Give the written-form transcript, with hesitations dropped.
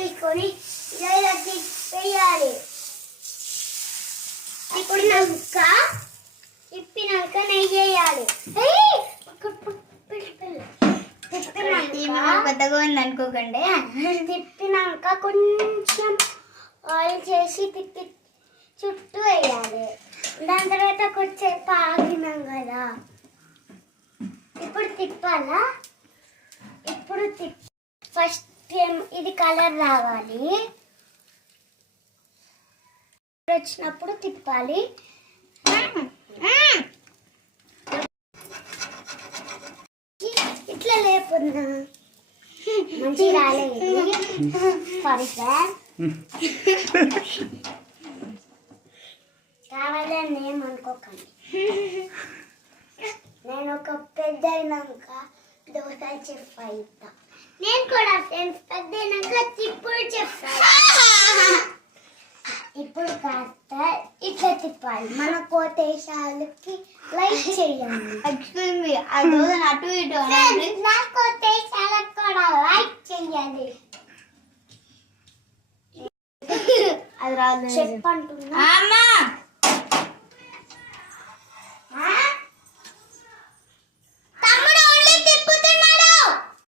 తీసుకొని ఇలా వేయాలి. తిప్పినాక నెయ్యి వేయాలి. పెద్దగా ఉంది అనుకోకండి. తిప్పినాక కొంచెం ఆయిల్ చేసి తిప్పి చుట్టూ వేయాలి. దాని తర్వాత కొంచెంసేపు ఆగినాం కదా, ఇప్పుడు తిప్పాలా. ఇప్పుడు ఫస్ట్ ఇది కలర్ రావాలి, వచ్చినప్పుడు తిప్పాలి. ఇట్లా లేకున్నా మంచిగా రాలేదు. సారీ సార్, కావాలని ఏమనుకోకండి. నేను ఒక పెద్ద అయినాక దోశ చెఫ్ అవుతా. నేను కూడా ఫ్రెండ్స్ పెద్ద అయినాక తిప్పుడు చెప్తాను. ఇప్పుడు కాస్త ఇట్లా తిప్పాలి. మన కోటేశాలకి లైక్ చేయండి. ఎక్స్క్యూజ్ మీ, ఆ దోశ అటు ఇటు నా కోటేశాలకు కూడా లైక్ చేయండి. అది రాదు చెప్పంటున్నా అమ్మా.